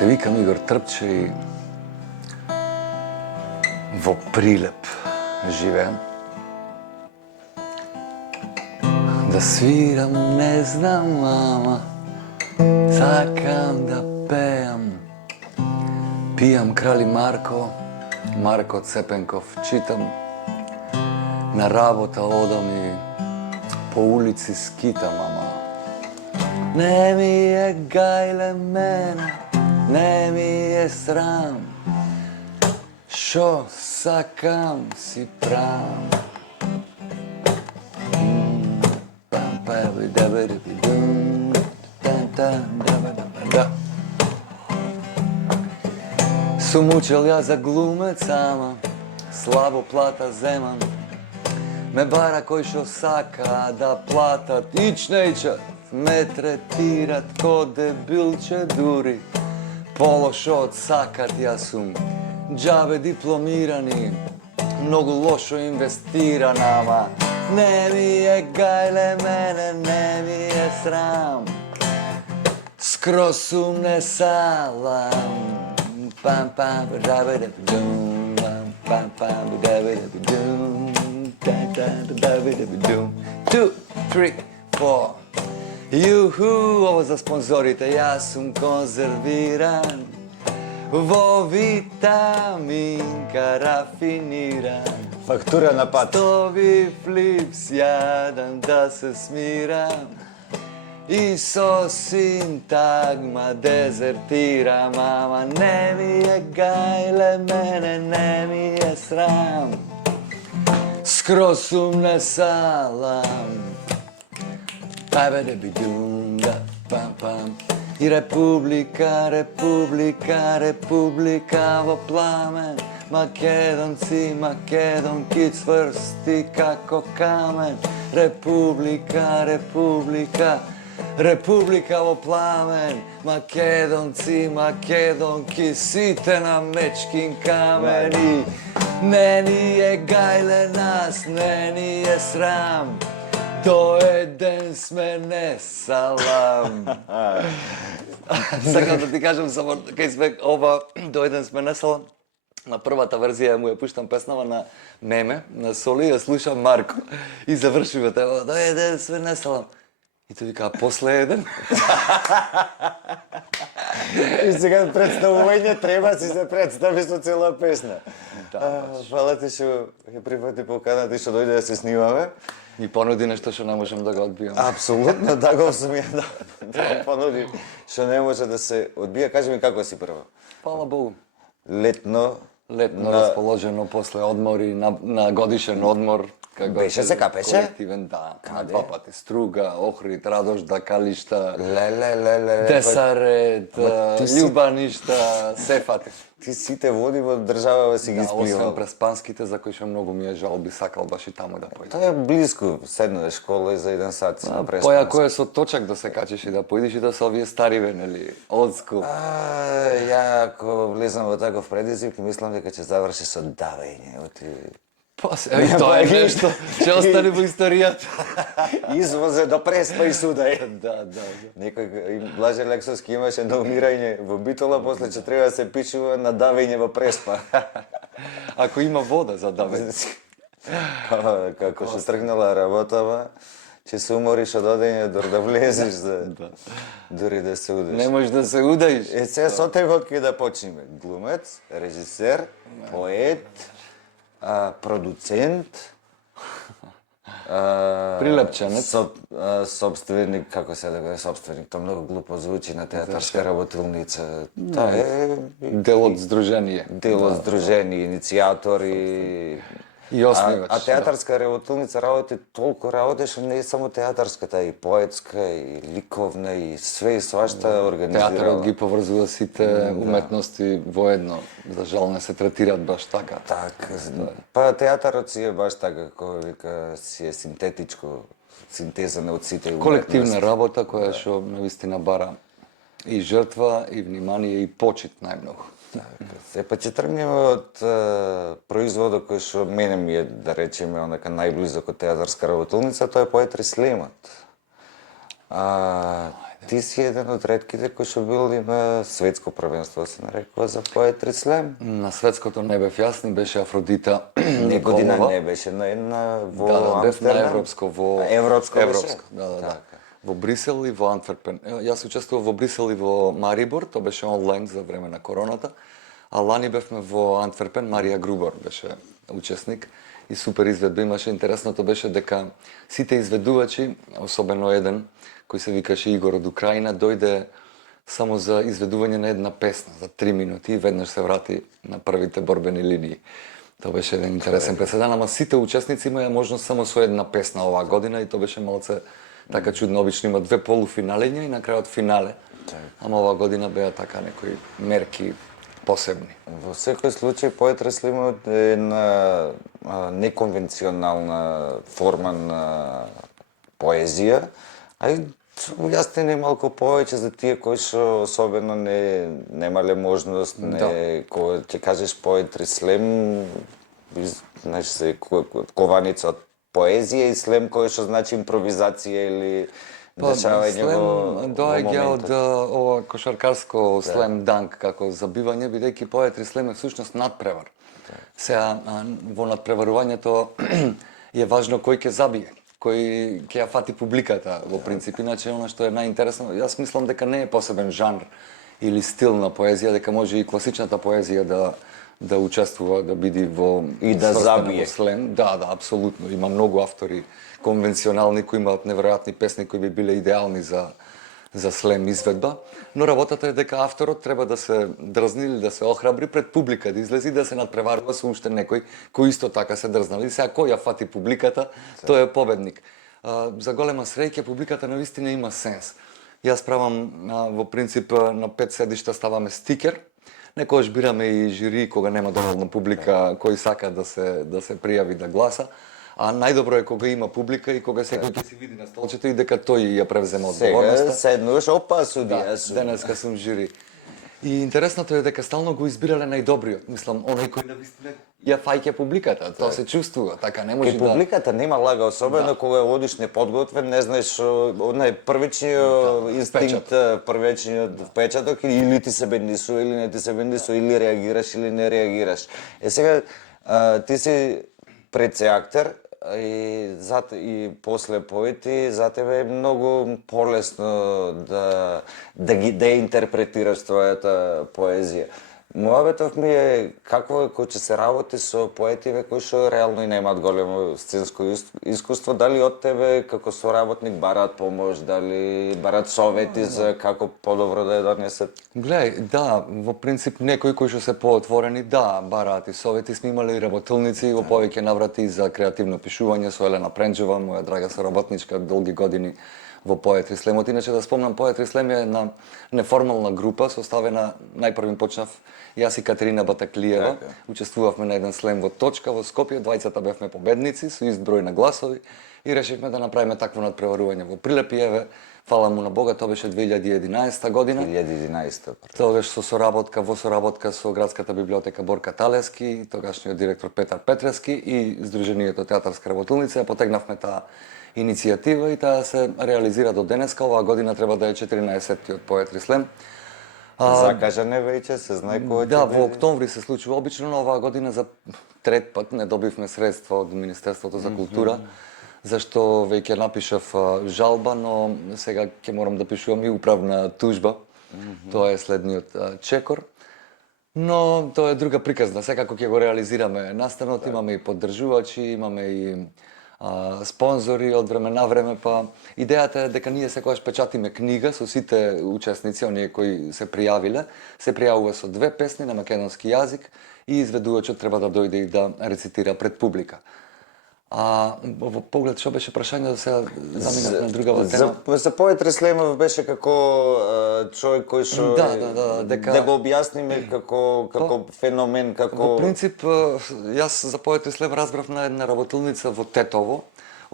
Се викам Игор Трпче и во Прилеп живеам. Да свирам не знам, мама, сакам да пеам. Пијам Крали Марко Цепенков, читам. На работа одам и по улици скитам, ама не ми е гајле мене, не ми е срам. Шо сакам си прам. Сум учел ја за глумец, ама слабо плата земам. Ме бара кој шо сака да платат, ич не ичат. Ме третират ко дебилче дури. Полошо од сакат, јас сум џабе дипломирани, многу лошо инвестиран, ама не ми е гајле мене, не ми е срам. Скроз сум не салам. Пам пам даба даба дум, пам пам даба даба дум, даба даба дум. 2, 3, 4. Јуху, ово за спонзорите, јас сум конзервиран во витаминка рафиниран. Фактура на пат. Стови флипс, јадам да се смирам и со синтагма дезертирам, ама не ми е гајле мене, не ми е срам. Скроз сум не салам. Бабе да бидум, да пам пам. И република, република, република во пламен. Македонци, македонки цврсти како камен. Република, република, република во пламен. Македонци, македонки, сите на мечкин камени. Не ни е гајле нас, не ни е срам. До еден сме не салам. Сакам да ти кажам само кај сме ова до еден сме не салам. На првата верзија му ја пуштам песнава на Меме, на Соли, ја слушам Марко и завршува тоа до еден сме не салам. И тој вика, после еден? И сега представување треба си се представи со цела песна. Фала ти што ја прифати поканата и што дојде да се снимаме. И понуди нешто што не можам да го одбијам. Апсолутно, таков сум ја да понуди што не може да се одбија. Кажи ми како си прво? Фала Богу. Летно Расположено после одмори, на годишен одмор. Беше се капеше? Колективен, да. На два пати. Струга, Охрид, Радош, Дакалишта, Леле. Десарет, Љубаништа, Сефати. Ти сите води во државава си ги Освен спливал. Преспанските, за кои што многу ми е жал, би сакал баш и таму да појдам. Тоа е близко, седнуваш школа и за 1 сат си на Преспански. Појако е со точак да се качиш и да појдеш и да се овие стариве, нели, old school. Ја ако влезам во таков предизвик, мислам дека ќе заврши со давење. Па, и тоа е нешто, ќе остане во историјата. Извозе до Преспа и судај. Да. Некој Блаже Лексовски имаше на умирање во Битола, после че треба да се пишува на давење во Преспа. Ако има вода за давење. Како што тргнала работава, ќе се умориш од одење дори да влезеш, дури да се удеш. Не можеш да се удаиш. Сега со тегот ќе да почнеме. Глумец, режисер, поет, продуцент, Прилепчанец. собственик, како се да го е собственик, тоа многу глупо звучи на театарска работилница. Тоа е Дел од здружение. дел од здружени, иницијатори. И основач. А театарска работилница работи толку работи, што не е само театарската, и поетска, и ликовна, и све и свашта организирала. Театарот ги поврзува сите уметности воедно. За жал не се третираат баш така. Така. Па театарот си е баш така, како вика, си е синтетичко, синтеза од сите уметности. Колективна работа која што навистина бара и жртва, и внимание, и почит најмногу. Па ќе тргнеме од производот кој што мене ми е, да речеме, онака најблизок од театарска работилница, тоа е Поетри Слемот. ти си еден од ретките кои што бил и на светско првенство, се нарекува за поетри слем. На светското не бев јас, ни беше Афродита Година Николова. не беше, но една во Да, бев на Амстердам. европско, во Европско беше? Европско, да. Во Брисел и во Антверпен. Јас учествував во Брисел и во Марибор, тоа беше онлайн за време на короната. А лани бевме во Антверпен, Марија Грубор беше учесник и супер изведба имаше. Интересното беше дека сите изведувачи, особено еден кој се викаше Игор од Украина, дојде само за изведување на една песна за 3 минути и веднаш се врати на првите борбени линии. Тоа беше еден интересен преседан, ама сите учесници имаја можност само со една песна оваа година и тоа беше малце така чудно. Обично има 2 полуфиналења и на крајот финале. Ама оваа година беа така некои мерки посебни. Во секој случај поетри слем е една неконвенционална форма на поезија, а и објасни малку повеќе за тие кои што особено немале можност, кога ќе кажеш поетри слем, знаеш се кованица од поезија и слем кој што значи импровизација или дешавање во доаѓа од моментот. ова кошаркарско слем данк како забивање, бидејќи поетри слем е всушност надпревар. Сега во надпреварувањето е важно кој ќе забие, кој ќе ја фати публиката во принцип. Иначе она што е најинтересно, јас мислам дека не е посебен жанр или стил на поезија, дека може и класичната поезија да учествува, да биде во И да сврстена забие. во слем. Да, апсолутно. Има многу автори конвенционални кои имаат неверојатни песни кои би биле идеални за слем изведба, но работата е дека авторот треба да се дрзни или да се охрабри пред публика, да излези и да се надпреварува со уште некој кој исто така се дрзнал. И сега кој ја фати публиката, тој е победник. За голема среќа публиката навистина има сенс. Јас правам во принцип на 5 седишта ставаме стикер. Некогаш бираме и жири кога нема доволно публика кој сака да се пријави да гласа. А најдобро е кога има публика и кога секој ќе си види на столчето и дека тој ја превзема Сега одговорноста. седнуваш, опа, судија. Денеска сум жири. И интересното е дека стално го избирале најдобриот. Мислам, оној кој навистина ја фаќа публиката. Тоа се чувствува, така не може Кај да... публиката нема лага, особено кога одиш неподготвен, не знаеш онај првичниот инстинкт, првичниот впечаток или ти се бендисува или не ти се бендисува, или реагираш или не реагираш. Сега ти си пред се актер и после поети, за тебе е многу полесно да ја интерпретираш твојата поезија. Мојабетов ми е какво е кој ќе се работи со поетиве кои што реално и немаат големо сценско искуство, дали од тебе како соработник бараат помош, дали бараат совети за како подобро да ја донесат? Гледај, да, во принцип некои кои што се поотворени, да, бараат и совети. Сме имале и работилници во повеќе наврати за креативно пишување со Елена Пренџева, моја драга соработничка долги години во Поетри Слемот. Иначе да спомнам, Поетри Слем е една неформална група, составена, најпрвим почнав јас и Катерина Батаклиева. Учествувавме на еден слем во Точка во Скопје, двајцата бевме победници со ист број на гласови и решивме да направиме такво надпреварување во Прилепиеве. Фала му на Бога, тоа беше 2011 година. 2011. Тогаш во соработка со Градската библиотека Борка Талески, тогашниот директор Петар Петрески и Сдруженијето Театарска работилница, ја потегнавме таа иницијатива и таа се реализира до денеска. Оваа година треба да е 14-тиот Поетри Слем. Закажане веќе, се знае кој ќе Да, биде? во октомври се случува обично, но оваа година за трет пат не добивме средства од Министерството за култура, зашто веќе напишав жалба, но сега ќе морам да пишувам и управна тужба. Тоа е следниот чекор. Но тоа е друга приказна, секако ќе го реализираме настанот, имаме и поддржувачи, имаме и спонзори од време на време, па идејата е дека ние секогаш печатиме книга со сите учесници, оние кои се пријавиле, се пријавува со 2 песни на македонски јазик и изведувачот треба да дојде и да рецитира пред публика. Во поглед што беше прашање, да сега заминав на другава тема. За Поетри Слемов беше како човек кој што да го објасниме како феномен, како Во принцип, јас за Поетри Слем разбрав на една работилница во Тетово,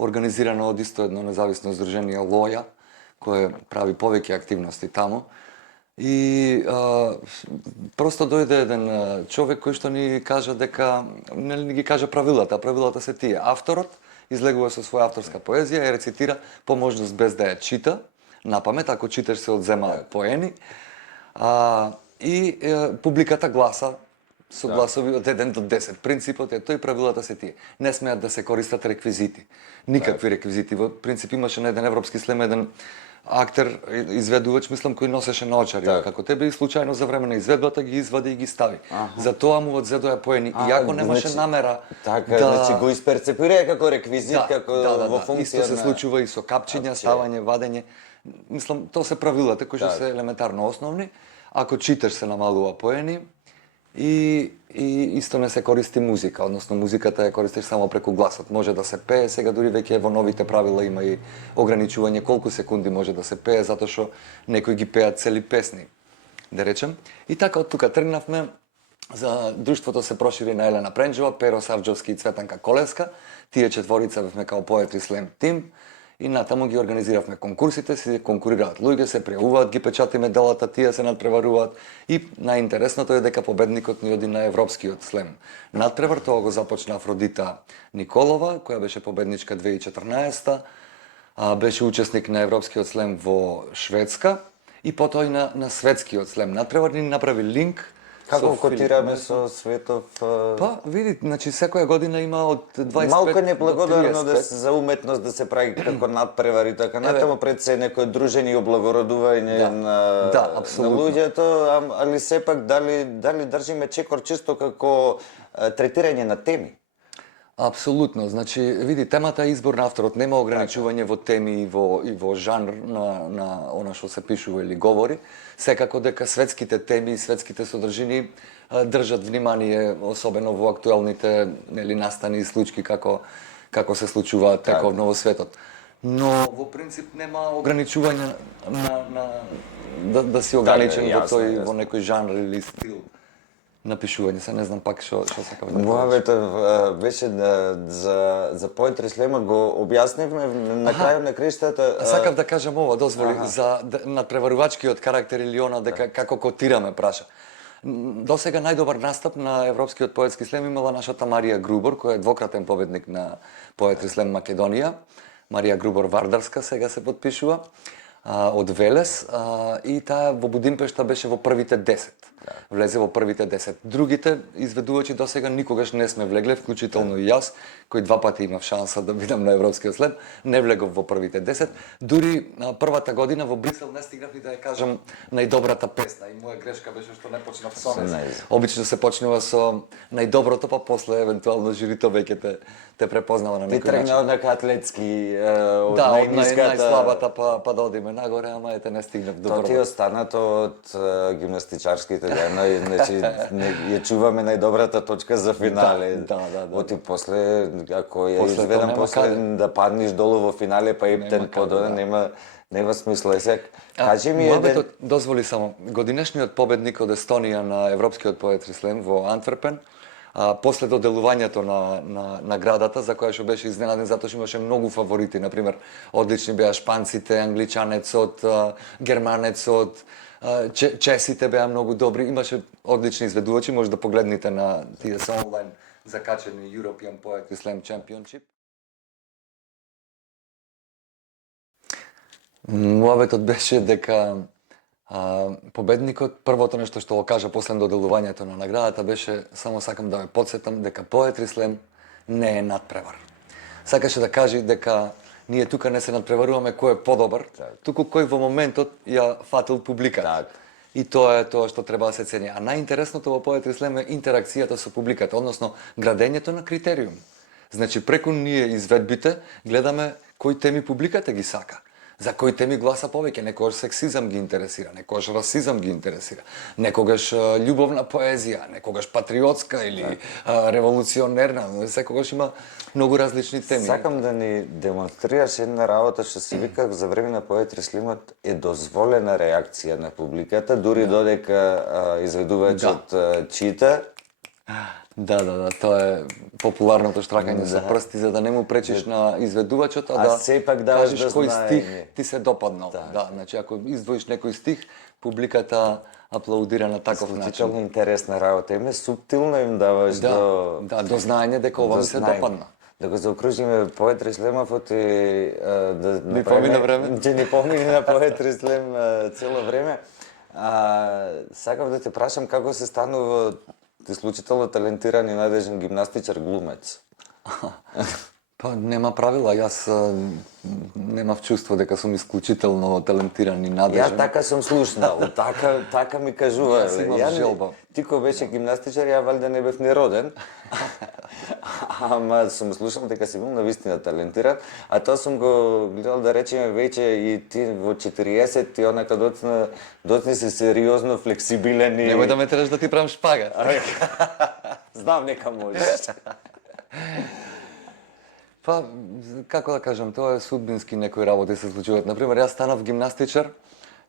организирана од исто едно независно здружение Лоја, кое прави повеќе активности таму. И просто дојде еден човек кој што ни кажа дека, не ги кажа правилата, а правилата се тие. Авторот излегува со своја авторска поезија, ја рецитира по можност без да ја чита, на памет, ако читаш се одземаат поени. Публиката гласа со гласови од 1 до 10. Принципот е тој, правилата се тие. Не смеат да се користат реквизити. Никакви реквизити. Во принцип имаше на еден европски слем еден актер, изведувач, мислам, кој носеше наочари, како тебе и случајно за време на изведбата ги извади и ги стави. За тоа му одзедоа поени, иако немаше намера така, значи го исперцепира како реквизит, како во функција исто се случува и со капчиња, ставање, вадење. Мислам, тоа се правилата кои што се елементарно основни. Ако читаш се намалува поени, и исто не се користи музика, односно музиката ја користиш само преку гласот. Може да се пее, сега дури веќе во новите правила има и ограничување колку секунди може да се пее, затоа што некои ги пеат цели песни, да речем. И така од тука тргнавме, за друштвото се прошири на Елена Пренџова, Перо Савџовски и Цветанка Колевска. Тие четворица бевме као Poetry Slam тим. И натаму ги организиравме конкурсите, се конкурираат луѓе, се пријавуваат, ги печатиме делата, тие се надпреваруваат и најинтересното е дека победникот ни оди на европскиот слем. Надпревар тоа го започна Афродита Николова, која беше победничка 2014, беше учесник на европскиот слем во Шведска и потоа и на светскиот слем. Надпревар ни направи линк. Како котираме со светов? Па, види, значи секоја година има од 25 малку до 35. неблагодарно за уметност да се прави како надпревари, така натаму пред се некое дружење и облагородување на луѓето, али сепак дали држиме чекор чисто како третирање на теми? Апсолутно, значи, види, темата е избор на авторот, нема ограничување во теми и во жанр на она што се пишува или говори. Секако дека светските теми и светските содржини држат внимание, особено во актуелните настани и случаи како се случуваат тековно во светот. Но во принцип нема ограничување да си ограничен во некој жанр или стил напишување, се не знам пак што сакав да кажам. Мојавето беше за Poetry Slam го објаснивме на крајот на криштата. Сакав да кажам ова, дозволи, за надпреварувачкиот карактер или она дека како котираме праша. Досега најдобар настап на Европскиот поетски слем имала нашата Марија Грубор, која е двократен победник на Poetry Slam Македонија. Марија Грубор Вардарска сега се подпишува од Велес и таа во Будимпешта беше во првите 10. Влезе во првите 10. Другите изведувачи досега никогаш не сме влегле, вклучително и јас, кој 2 пати имав шанса да бидам на Европскиот слем, не влегов во првите 10. Дури првата година во Брисел не стигнав и да ја кажам најдобрата песна и моја грешка беше што не почнав со неа. Обично се почнува со најдоброто, па после евентуално жирито веќе те препознава на некој начин. Ти тргна од атлетски, од најслабата па да одиме нагоре, ама ете не стигнав до тоа. Тоа ти останато од гимнастичарските дена, значи ја чуваме најдобрата точка за финале. Оти после, ако ја изведам после да паднеш долу во финале, па ептен подоне, нема смисла. Кажи ми еден... Дозволи само, годинешниот победник од Естонија на Европскиот Poetry Slam во Антверпен, после доделувањето на наградата, за која што беше изненаден, затоа што имаше многу фаворити, например, одлични беа шпанците, англичанецот, германецот, чесите беа многу добри, имаше одлични изведувачи, може да погледнете на тие се онлайн закачени European Poetry Slam Championship. Муабетот беше дека победникот, првото нешто што го кажа после доделувањето на наградата беше, само сакам да ве потсетам дека Poetry Slam не е надпревар. Сакаше да кажи дека ние тука не се надпреваруваме кој е подобар, туку кој во моментот ја фатил публиката. И тоа е тоа што треба да се цени. А најинтересното во Poetry Slam е интеракцијата со публиката, односно градењето на критериум. Значи преку ние изведбите гледаме кои теми публиката ги сака. За кои теми гласа повеќе, некогаш сексизам ги интересира, некогаш расизам ги интересира, некогаш љубовна поезија, некогаш патриотска или револуционерна, секогаш има многу различни теми. Сакам да ни демонстрираш една работа што се вика за време на Poetry Slam е дозволена реакција на публиката, дури додека изведувачот чита. Да, тоа е популарното штракање со прсти за да не му пречиш на изведувачот, а сепак да кажеш кој стих ти се допаднал. Да, значи ако издвоиш некој стих, публиката аплаудира на таков начин. Исклучително интересна работа, име суптилно им даваш до знаење дека ова ми се допадна. Да го заокружиме Поетри Слемов и да Ни помина време. Че ни помина Поетри Слем цело време. Сакав да те прашам како се станува исклучително талентиран и надежен гимнастичар глумец. Па нема правила, јас немав чувство дека сум исклучително талентиран и надежен. Ја така сум слушнал, така ми кажува. Јас имам желба. Ти кој беше гимнастичар, ја валјда не бев ни роден. Ама сум слушал дека си бил навистина талентиран, а тоа сум го гледал да речеме веќе и ти во 40 ти онака доцни се сериозно флексибилен и... Немој да ме тераш да ти правам шпагат. Знам нека можеш. Па, како да кажам, тоа е судбински некои работи се случуваат. Например, јас станав гимнастичар,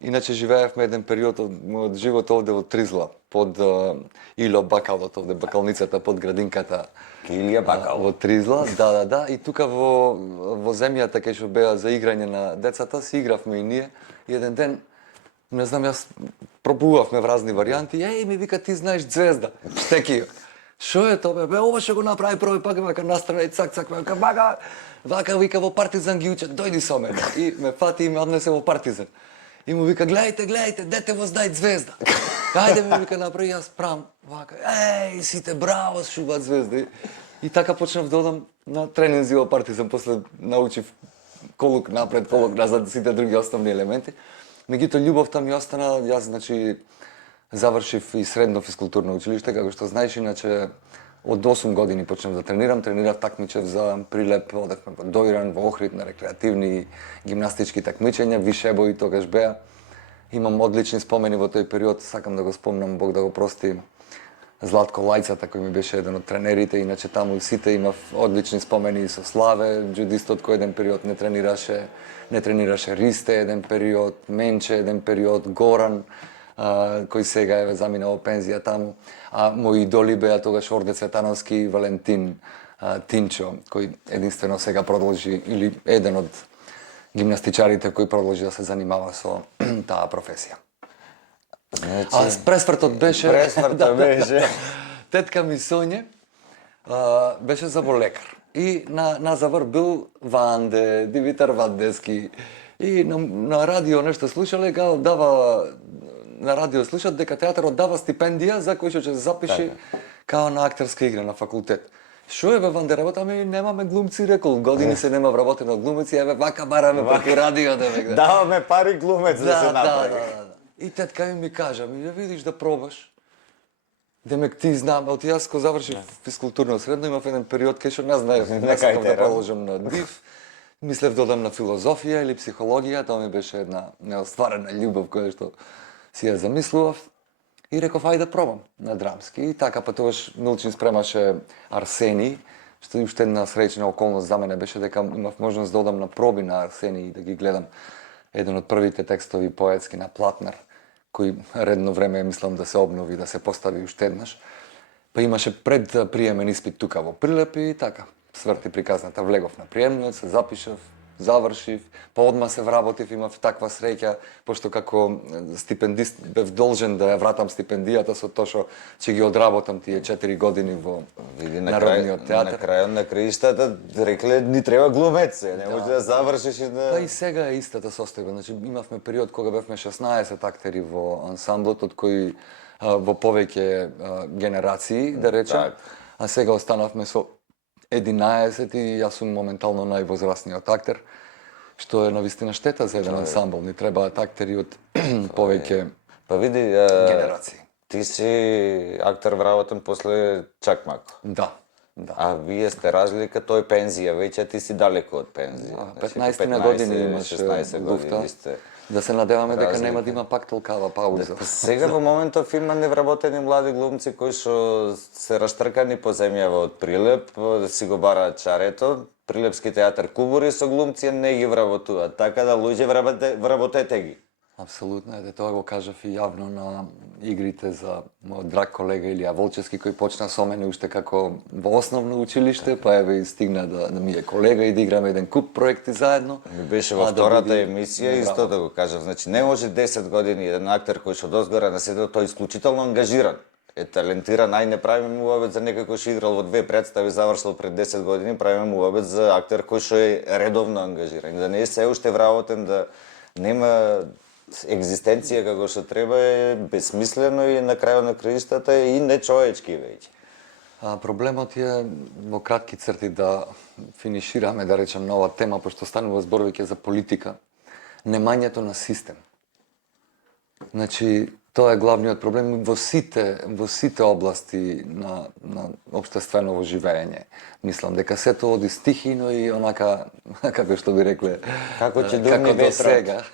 иначе живеевме еден период од мојот живот овде во Тризла, под Ило Бакалот, овде бакалницата под градинката. Илија Бакал. Во Тризла, да. И тука во земјата кај што беа за играње на децата, си игравме и ние. И еден ден, не знам, јас пробувавме вразни варијанти, ми вика, ти знаеш Звезда, штеки. Шо е тоа бе? Ова што го направи први пак вака настрана и цак вака вака вика во Партизан ги учат, дојди со мене. И ме фати и ме однесе во Партизан. И му вика гледајте, дете во знај Звезда. Ајде ми вика направи, јас прам вака. Сите браво шубат Звезда. И така почнав да одам на тренинзи во Партизан, после научив колук напред, колук назад, сите други основни елементи. Меѓутоа љубовта ми остана, јас значи завршив и средно физкултурно училиште, како што знаеш, иначе од 8 години почнав да тренирав такмичев за Прилеп, одевме во Дојран, во Охрид на рекреативни гимнастички такмичења, вишебои тогаш беа. Имам одлични спомени во тој период, сакам да го спомнам, Бог да го прости, Златко Лајцата, кој ми беше еден од тренерите, иначе таму и сите имав одлични спомени со Славе, джудистот кој еден период не тренираше Ристе еден период, Менче еден период, Горан, кој сега е замина во пензија таму. А мои идоли беа тогаш Орде Цветановски и Валентин Тинчо, кој единствено сега продолжи, или еден од гимнастичарите кој продолжи да се занимава со таа професија. Значи, Пресвртот беше... Пресвртот беше... Тетка ми Соње беше заболекар. И на завр бил Ванде, Димитар Вандески. И на радио нешто слушале, на радио слушат дека театарот дава стипендија за кој што ќе се запише као на актерска игра на факултет. Шо е бе Ванде работа? Немаме глумци, рекол, години се нема вработено глумци, вака бараме преку радио да ме гледа. Даваме пари глумец да се направи. Да. И тетка ми кажа, ја видиш да пробаш. Демек ти знам, јас кога завршив физкултурно средно, имав еден период кај што не знаев, не сакам да продолжам на ДИВ. Мислев да одам на филозофија или психологија, тоа ми беше една неостварена љубов која што си ја замислував. И реков, ајде да пробам на драмски. И така, па тогаш Милчин спремаше Арсени, што уште една среќна околност за мене беше дека имав можност да одам на проби на Арсени и да ги гледам еден од првите текстови поетски на Платнер, кој редно време мислам да се обнови, да се постави уште еднаш. Па имаше пред приемен испит тука во Прилеп и така. Сврти приказната, влегов на приемниот, се запишав, завршив, па одма се вработив, имав таква среќа, пошто како стипендист бев должен да ја вратам стипендијата со тоа што ќе ги одработам тие 4 години во Народниот театар. На крајот на краиштата рекле ни треба глумец, не може да завршиш и да... Па и сега е истата состојба, значи имавме период кога бевме 16 актери во ансамблот, од кои во повеќе генерации, да речем, а сега останавме со 11 и јас сум моментално највозрастниот актер, што е навистина штета за еден ансамбл. Ни требаат актери од повеќе генерации. Ти си актер вработен после Чакмак. Да. А вие сте разлика, тој пензија, веќе ти си далеко од пензија. 15 на години имаш 16 години сте. Да се надеваме дека нема да има пак толкава пауза. Сега во моментов има невработени млади глумци кои што се раштркани по земјава од Прилеп, да си го бараат чарето. Прилепски театар кубури со глумци не ги вработуваат, така да луѓе вработете ги. Апсолутно, тоа го кажав и јавно на игрите за мојот драг колега Илија Волчевски, кој почна со мене уште како во основно училиште, па еве и стигна да ми е колега и да играме еден куп проекти заедно. Ми беше во втората емисија исто да го кажав, значи не може 10 години еден актер кој што дозгора на седо, тој исклучително ангажиран. е талентиран, ај не правиме му обед за некој кој што играл во 2 представи, завршил пред 10 години, правиме му обед за актер кој што е редовно ангажиран, да не е се уште вработен, да нема екзистенција како што треба, е бесмислено и на крајот на краиштата е и нечовечки веќе. Проблемот е во кратки црти да финишираме, да речем, на ова тема, пошто станува збор веќе за политика, немањето на систем. Значи, тоа е главниот проблем во сите области на општествено живење. Мислам дека сето оди стихино и онака, како што би рекле, Како ќе дурни ветрот.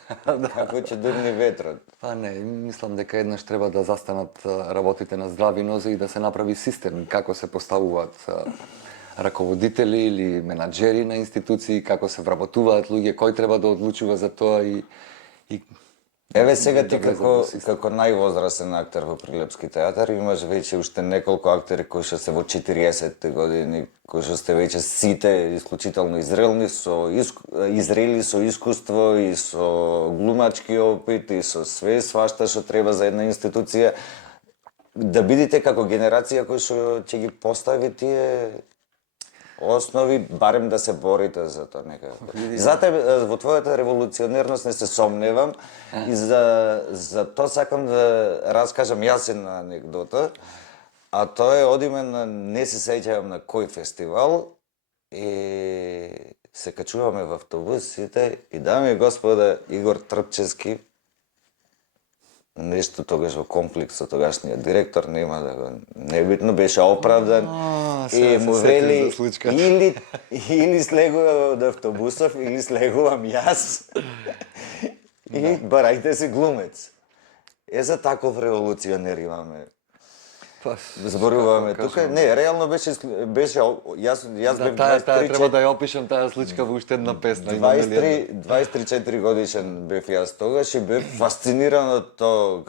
Како ќе дурни ветрот. Па не, мислам дека еднаш треба да застанат работите на здрави нозе и да се направи систем како се поставуваат раководители или менаџери на институции, како се вработуваат луѓе, кој треба да одлучува за тоа и Еве сега ти да влезат во систем. како највозрасен актер во Прилепски театар имаш веќе уште неколку актери кои што се во 40 години, кои што сте веќе сите исклучително изрели со искуство и со глумачки опит и со све свашта што треба за една институција, да бидите како генерација кои што ќе ги постави тие основи, барем да се борите за тоа некако. Затоа во твојата револуционерност не се сомневам и за тоа сакам да раскажам јас една анекдота, а тоа е одиме на, не се сеќавам на кој фестивал, и се качуваме во автобусите и дами и господа Игор Трпчевски, нешто тогаш во конфликт со тогашниот директор, нема да го небитно, беше оправдан и му вели или слегува од автобусов или слегувам јас и барајте се глумец. За таков револуционер имаме. Зборуваме тука. Не, реално беше јас бев таа треба да ја опишам таа случка во уште една песна. 23-4 годишен бев јас тогаш и бев фасциниран од тоа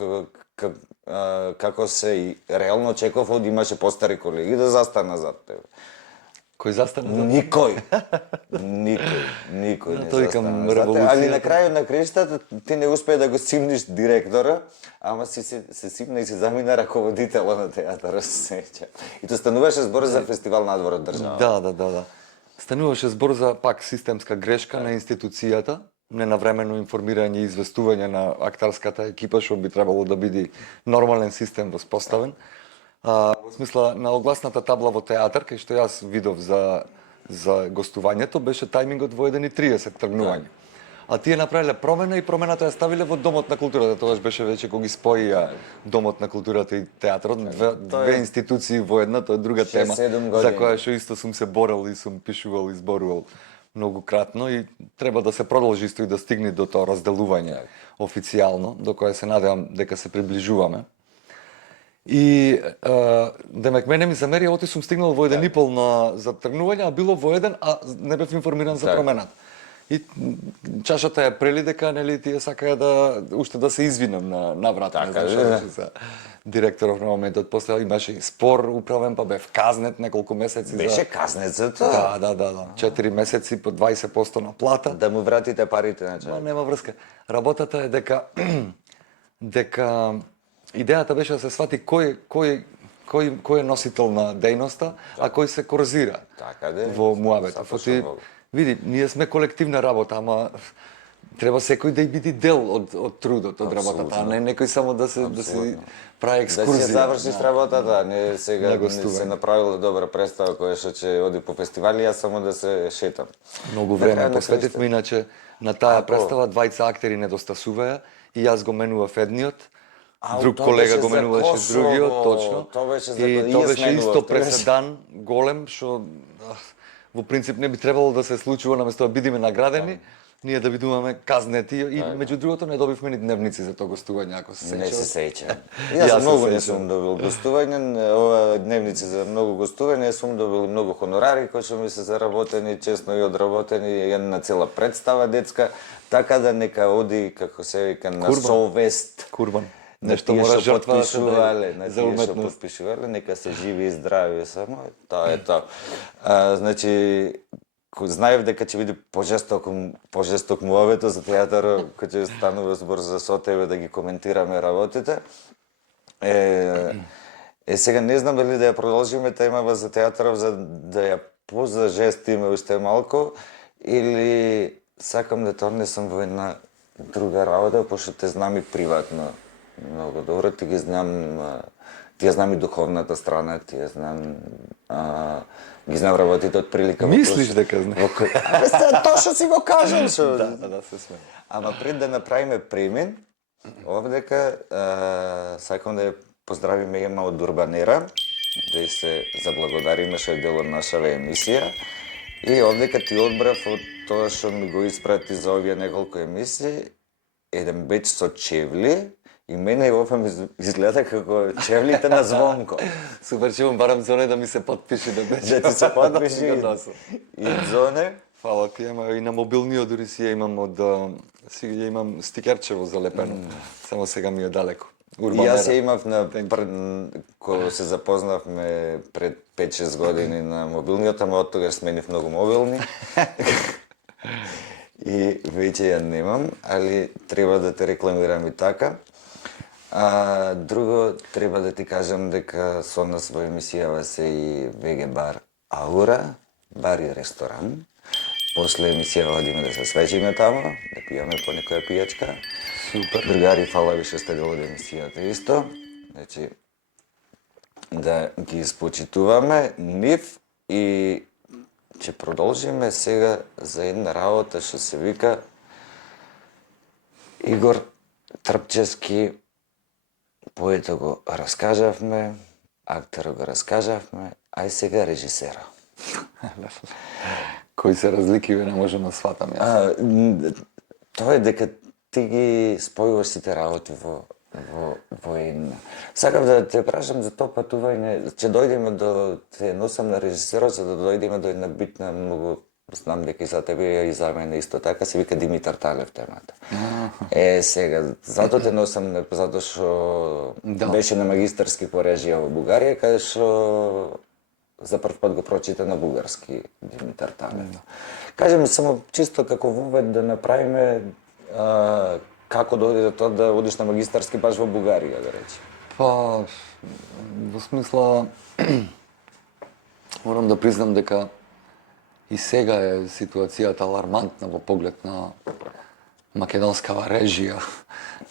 како се и реално очеков од имаше постари колеги да застана зад тебе. Кој застана зад? Никој не застана зад тебе. Али на крајот на краиштата ти не успеа да го симниш директора, ама се симна и се замина раководител на театарот, се сеќам. И тоа стануваше збор за фестивал надвор од држава. Да. Стануваше збор за пак системска грешка на институцијата, ненавремено информирање и известување на актарската екипа, што би требало да биде нормален систем воспоставен. Во смисла на огласната табла во театар, кај што јас видов за гостувањето, беше тајмингот во 1:30 тргнување. А тие направиле промена и промената ја ставиле во Домот на културата. Тогаш беше веќе кога ги споија Домот на културата и театарот, две институции во една, тоа е друга тема, за која што исто сум се борел и сум пишувал и зборувал многократно и треба да се продолжи исто и да стигне до тоа разделување официјално, до кое се надевам дека се приближуваме. И демек мене ми замери, оти сум стигнал во 1:30 за тргнување, а било во 1, а не бев информиран за промената. И чашата ја прели дека нели тие сакаја да уште да се извинам на врат, така за директоров на моментот. После имаше и спор управен, па бев казнет неколку месеци. Беше казнет за тоа? Да. 4 месеци по 20% на плата. Да му вратите парите на човек. Нема врска. Работата е дека идејата беше да се свати кој е носител на дејноста, а кој се корзира во муабетот. Види, ние сме колективна работа, ама треба секој да биде дел од трудот, од работата, а не некој само да се прави екскурзија. Да се завршиш работата, не сега не се направила добра представа која што ќе оди по фестивали, јас само да се шетам. Многу време посветивме, иначе на таа представа двајца актери недостасуваја и јас го менував едниот, друг колега го менуваше другиот, точно. И тоа беше исто преседан голем, што во принцип не би требало да се случува, наместо да бидеме наградени, ние да бидуваме казнети и меѓу другото не добивме ни дневници за тоа гостување, ако се сеќавате. Не се сеќам. Јас многу не сум добил гостување, ова дневници за многу гостување, сум добил многу хонорари кои што ми се заработени, честно и одработени, една цела представа детска, така да нека оди како се вика на совест. Курбан. Нешто мора жртва за уметност. Подпишувале, нека се живи и здрави само. Тоа е тоа. Значи, знаев дека ќе биде пожесток муабето за театар, кој ќе станува збор за со тебе да ги коментираме работите. Сега не знам дали да ја продолжиме темава за театаров, за да ја позажестиме уште малку, или сакам да те однесам во една друга работа, пошто те знам и приватно многу добро, ти ја знам и духовната страна, ти ја знам, ги знам работите од прилика. Мислиш дека знаеш? Абе, тоа што си го кажам, шо? Да, се смеам. Ама пред да направиме премин, овдека сакам да ја поздравиме Ема од Урбанера, да и се заблагодариме што е дел од нашава емисија. И овдека ти одбрав од тоа што ми го испрати за овие неколку емисии, еден беч со чевли, и мене ова ми изгледа како чевлите на Звонко. Супер, ќе му барам Зоне да ми се подпиши да беше. Да ти се подпиши и Зоне. Фала ти, ама и на мобилниот дури си ја имам си ја имам стикерчево залепено. Само сега ми е далеко. И јас ја имав кога се запознавме пред 5-6 години на мобилниот, ама од тогаш сменив многу мобилни. И веќе ја немам, али треба да те рекламирам и така. Друго, треба да ти кажам дека со нас во емисијава се и ВГ бар Аура, бар и ресторан. После емисијава одиме да се свечиме тамо, да пијаме по некоја пијачка. Супер. Другари, фала ви што сте дел од емисијата исто. Значи, да ги испочитуваме нив и ќе продолжиме сега за една работа што се вика Игор Трпчевски. Поето го раскажавме, актера го раскажавме, ај сега режисера. Кои се разлики не можам да сватам јас. Тоа е дека ти ги спојуваш сите работи во една. Сакав да те прашам за тоа патување, ќе дојдеме до те носам на режисерот, за да дојдеме до една битна многу, знам дека и за тебе и за мене исто така, се вика Димитар Талев темата. Сега, затоа те носам, затоа што беше на магистарски по режија во Бугарија, каде што за прв пат го прочита на бугарски Димитар Талев. Кажи ми само чисто како вовед да направиме како дојде до тоа да одиш на магистарски баш во Бугарија, да речи? Па, во смисла, морам да признам дека и сега е ситуацијата алармантна во поглед на македонскава режија.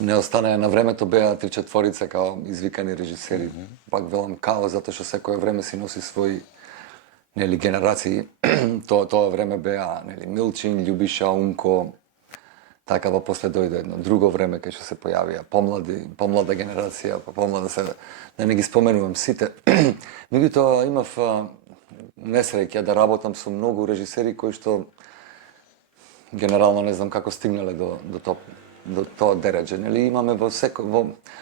Не остана на времето беа 3-4 као извикани режисери. Пак велам као затоа што секое време си носи своји генерации. Тоа време беа Милчин, Љубиша, Умко. Така после дојде едно друго време кај што се појавија помлада генерација, помлада се да не ги споменувам сите. Меѓутоа имав несреќа да работам со многу режисери кои што генерално не знам како стигнале до тоа дереđe. Имаме во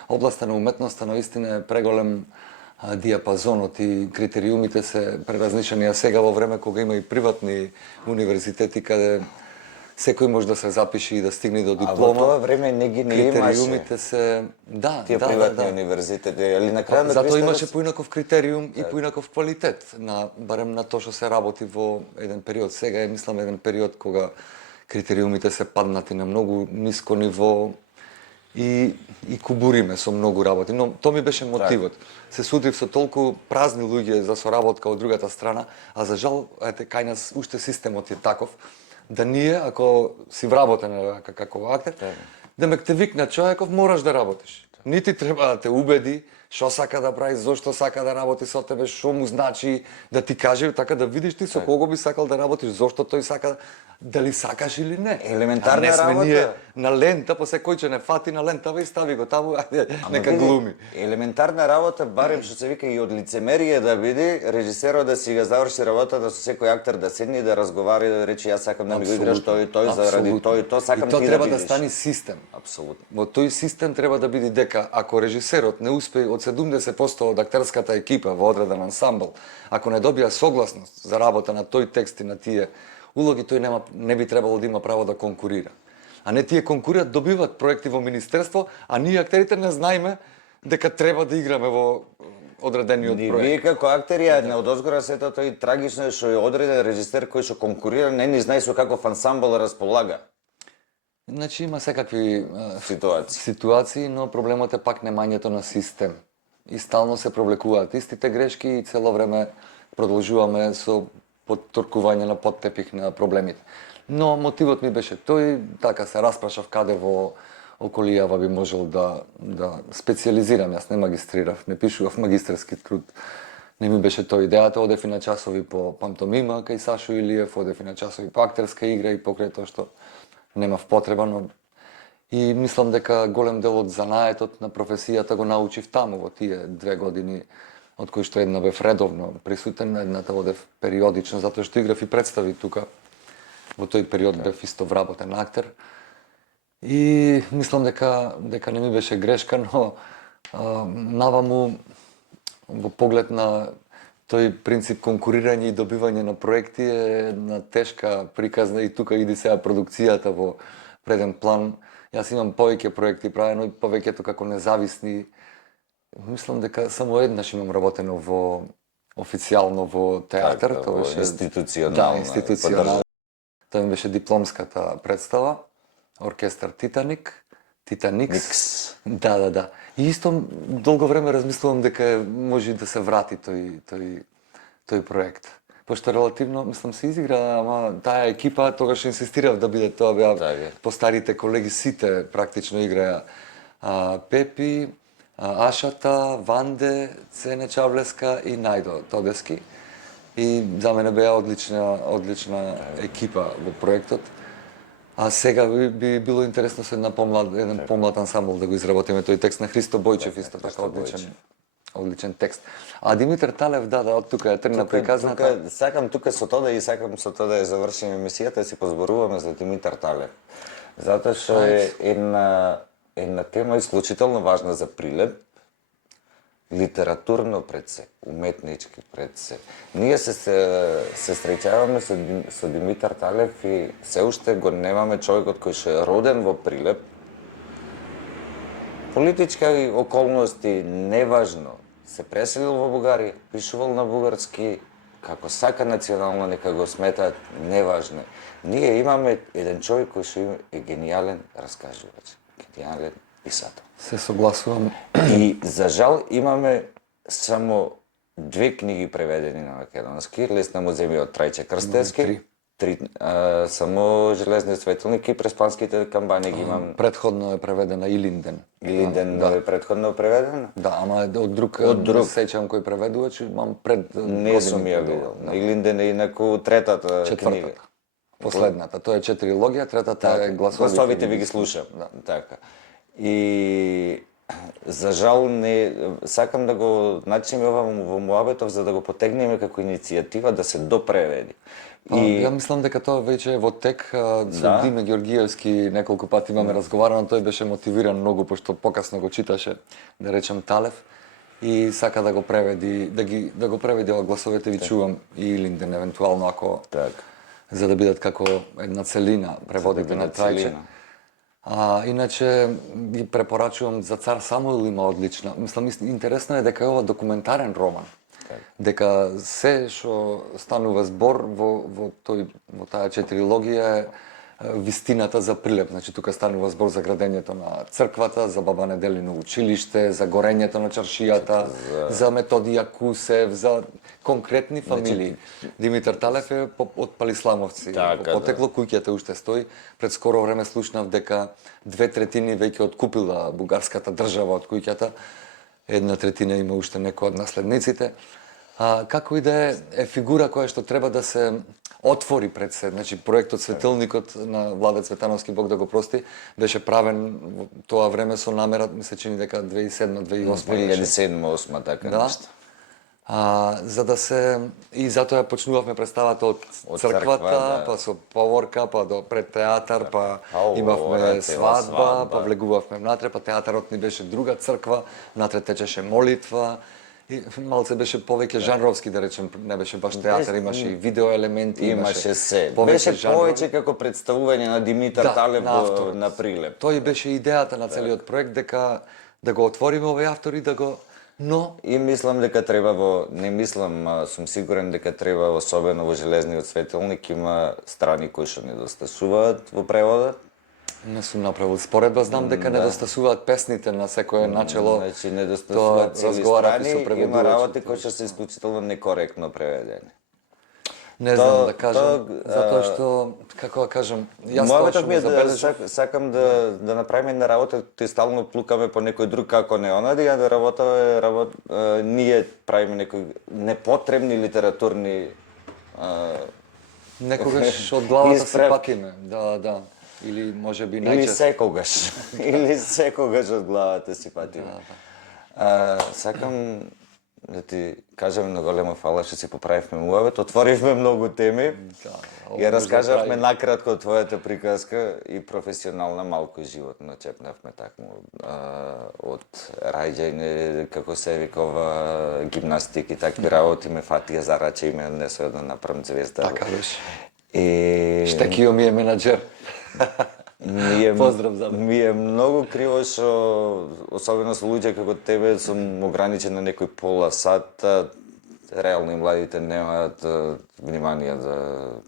областа на уметноста наистина е преголем диапазонот и критериумите се преразнишени, а сега во време кога има и приватни универзитети каде секој може да се запише и да стигне до диплома. А во тоа време не имаше. Критериумите се тие приватни универзитети, али на крај на затоа имаше поинаков критериум и поинаков квалитет барем на тоа што се работи во еден период. Сега е мислам еден период кога критериумите се паднати на многу ниско ниво и кубуриме со многу работи. Но тоа ми беше мотивот. Се судрив со толку празни луѓе за соработка од другата страна, а за жал кај нас уште системот е таков да ние, ако си вработен како актер, демек те викна човеков, мораш да работиш. Нити треба да те убеди што сака да прави, зошто сака да работи со тебе, што му значи да ти каже, така да видиш ти со кого би сакал да работиш, зошто тој сака, дали сакаш или не. Елементарна работа. Не сме ние на лента, па секој ќе не фати на лентава и стави го таму, нека глуми. Елементарна работа, барем што се вика и од лицемерие да биде, режисерот да си го заврши работата со секој актер да седне и да разговара и да рече јас сакам да ми го играш тој и тој заради тој и тој сакам ти да видиш. И тоа треба да стане систем. Апсолутно. Во тој систем треба да биде дека ако режисерот не успее од 70% од актерската екипа во одреден ансамбл, ако не добија согласност за работа на тој текст и на тие улоги, тој не би требало да има право да конкурира. А не тие конкурират, добиваат проекти во министерство, а ние актерите не знаеме дека треба да играме во одредениот проект. Вие како актери, не одозгора сето тој трагично е што е одреден режисер кој што конкурира, не знае со каков ансамбл располага. Значи има секакви ситуации, но проблемот е пак немањето на систем. и стално се провлекуваат истите грешки и цело време продолжуваме со потуркување на поттепих на проблемите. Но мотивот ми беше тој, така се распрашав каде во околијава би можел да специализирам. Јас не магистрирав, не пишував магистерски труд. Не ми беше тој идејата, одев и на часови по пантомима кај Сашо Илиев, одев и на часови по актерска игра и покрај тоа што немав потреба, но и мислам дека голем дел од занаетот на професијата го научив таму во тие 2 години, од кои што една бев редовно присутен, едната одев периодично, затоа што играв и представи тука. Во тој период бев исто вработен актер. И мислам дека не ми беше грешка, но наваму во поглед на тој принцип конкурирање и добивање на проекти е една тешка приказна и тука иди сега продукцијата во преден план. Јас имам повеќе проекти правено и повеќето како независни. Мислам дека само еднаш имам работено во официјално во театар, Така, тоа беше институционално. Да, институционално. Тоа ми беше дипломската представа, оркестар Титаник, Титаникс. Никс. Да. И исто долго време размислувам дека може да се врати тој проект. Пошто релативно, мислам, се изигра, ама таа екипа тогаш инсистирав да биде тоа, беа Така. постарите колеги сите практично играја. Пепи, Ашата, Ванде, Цене Чавлеска и Најдо Тодески. И за мене беа одлична екипа во проектот. А сега би било интересно со еден помлад ансамбл да го изработиме тој текст на Христо Бојчев, исто така одличен текст. А Димитар Талев, да, од тука ја тргна приказната. Сакам тука со тоа и сакам со тоа да ја завршиме емисијата, да си позборуваме за Димитар Талев. Затоа што е една тема исклучително важна за Прилеп, литературно пред се, уметнички пред се. Ние се среќаваме со Димитар Талев и се уште го немаме човекот кој што е роден во Прилеп. Политички околности неважно, се преселил во Бугарија, пишувал на бугарски, како сака национално нека го сметаат, неважно. Ние имаме еден човек кој што е гениален раскажувач, гениален писател. Се согласувам. И за жал имаме само 2 книги преведени на македонски, Лес на музејот Трајче Крстевски. Само Железниот светилник и Преспанските камбани ги имам. Предходно е преведена Илинден. Илинден е предходно преведена? Да, ама од друг сеќам кој преведувач, имам пред Не сум ја видел. Илинден е инаку третата книга. Последната. Тоа е 4 трилогија, третата е Гласовите ви ги слушам. Така. И за жал не сакам да го начиме ова во муабетов за да го потегнеме како иницијатива да се допреведи. Ја мислам дека тоа веќе е во тек. Со Диме Ѓоргиевски неколку пати имаме разговарано, тој беше мотивиран многу пошто покасно го читаше, да речем Талев, и сака да го преведи, да го преведи ова Гласовете ви чувам и Линден евентуално ако за да бидат како една целина преводите на Трајче. Иначе ги препорачувам за Цар Самуил има одлична. Мислам, интересно е дека е ова документарен роман. Дека се што станува збор во таа 4 трилогија е вистината за Прилеп. Значи тука станува збор за градењето на црквата, за Баба Неделино училиште, за горењето на чаршијата, за Методија Кусев, за конкретни фамилии. Димитар Талев е од Палисламовци. Потекло куќата уште стои. Пред скоро време слушнав дека 2/3 веќе откупила бугарската држава од куќата. 1/3 има уште некој од наследниците. Како и да е фигура која што треба да се отвори пред се. Значи, проектот Светилникот на Владе Цветановски, Бог да го прости, беше правен во тоа време со намера, ми се чини дека 2007-2008. 2007-2008, така нешто. За да се... И затоа почнувавме представата од црквата, па со поворка, па до пред театар, па имавме свадба, па влегувавме внатре, па театарот ни беше друга црква, внатре течеше молитва. И малце беше повеќе жанровски, да речем, не беше баш театар, имаше и видео елементи, имаше се. Беше повеќе како представување на Димитар Талев на Прилеп. Тој беше идејата на целиот проект, дека да го отвориме овој автор и да го... Но... И мислам дека треба сум сигурен дека треба, особено во Железниот светилник, има страни кои што недостасуваат во преводот. Не сум направил споредба, знам дека недостасуваат песните на секое начело. Значи недостасуваат цели разговарав и со страни, има преведувачите. работи кои што се исклучително некоректно преведени. Не знам да кажам, затоа што, како да кажам, јас тоа Мојата што ми го е да забележав, сакам да направиме една работа, ти стално плукаме по некој друг како не онади, а да ние правиме некои непотребни литературни некогаш од главата се Исправки. патиме. Да. Или може би или најчесто. секогаш, или секогаш од главата си патиме. Сакам да ти кажам на голема фала што си поправивме муавет, отворивме многу теми. Ја раскажавме накратко твојата приказка и професионална, малку и животно чепнавме такму од раѓање, како се викова, гимнастик и такви работи, ме фатија за раче и ме несо да направам звезда. Така беше. И Штекио ми е менаџер. Поздрав за ми е многу криво што особено со луѓе како тебе сум ограничен на некој пола сат. Реално и младите немаат внимание да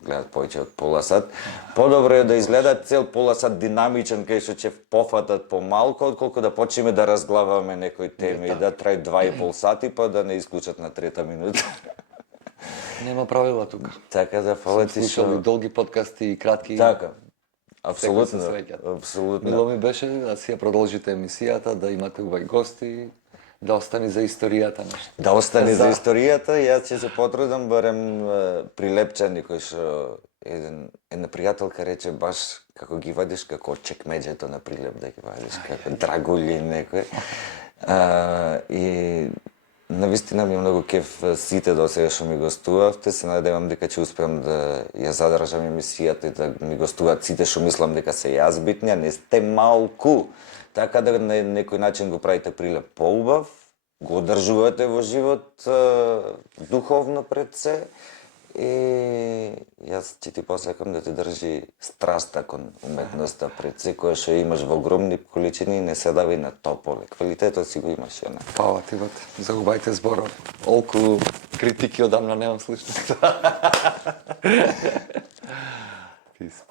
гледат повеќе од пола сат. Подобро е да изгледат цел пола сат динамичен кај што ќе пофатат помалку, отколку да почнеме да разглаваме некои теми и да трае 2,5 сати па да не исклучат на трета минута. Нема правила тука. Така да фала ти Слушал и што... долги подкасти и кратки. Така. Секој се Апсолутно, среќа. апсолутно. Мило ми беше да си ја продолжите емисијата, да имате убави гости, да остани за историјата нешто. Да остане за историјата, јас ќе се потрудам барем прилепчани кој што една пријателка рече баш како ги вадиш како од чекмеџето на прилеп да ги вадиш, како драгулји некој. И навистина ми е многу кеф сите до сега што ми гостувавте, се надевам дека ќе успеам да ја задржам емисијата и да ми гостуваат сите што мислам дека се јас битни, а не сте малку. Така да на некој начин го правите прилеп поубав, го одржувате во живот духовно пред се и јас ќе ти посакам да те држи страста кон уметноста пред се, која што имаш во огромни количини и не се дави на тополе. Квалитетот си го имаш она. Фала ти, бат. Загубајте зборов. Олку критики одамна немам слушнато. Пис.